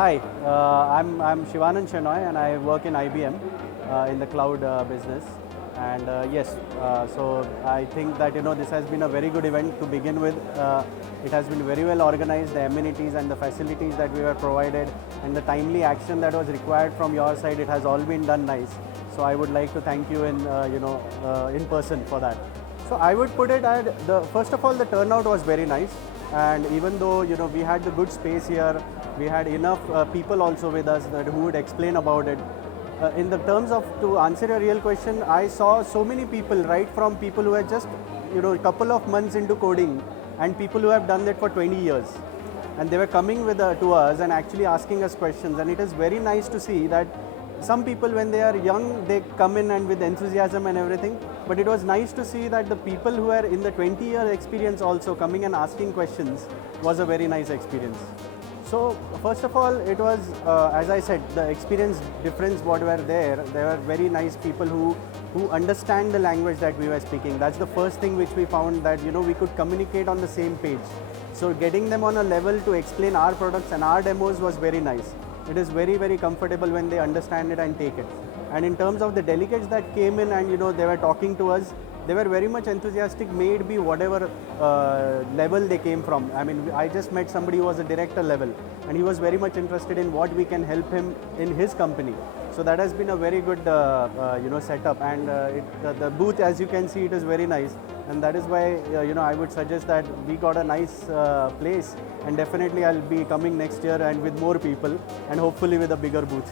Hi, I'm Shivanand Shenoy and I work in IBM in the cloud business. And yes, so I think that this has been a very good event to begin with. It has been very well organized. The amenities and the facilities that we were provided, and the timely action that was required from your side, it has all been done nice. So I would like to thank you in person for that. So I would put it at the first of all, the turnout was very nice, and even though we had the good space here, we had enough people also with us who would explain about it. In the terms of to answer your real question, I saw so many people, right from people who had just a couple of months into coding, and people who have done that for 20 years, and they were coming to us and actually asking us questions, and it is very nice to see that some people when they are young they come in and with enthusiasm and everything, but it was nice to see that the people who are in the 20-year experience also coming and asking questions was a very nice experience. So first of all, it was as I said, the experience difference what were there were very nice people who understand the language that we were speaking. That's the first thing which we found, that we could communicate on the same page. So getting them on a level to explain our products and our demos was very nice. It is very, very comfortable when they understand it and take it. And in terms of the delegates that came in and they were talking to us, they were very much enthusiastic, may it be whatever level they came from. I mean, I just met somebody who was a director level, and he was very much interested in what we can help him in his company. So that has been a very good setup, and the booth, as you can see, it is very nice, and that is why I would suggest that we got a nice place, and definitely I'll be coming next year and with more people, and hopefully with a bigger booth.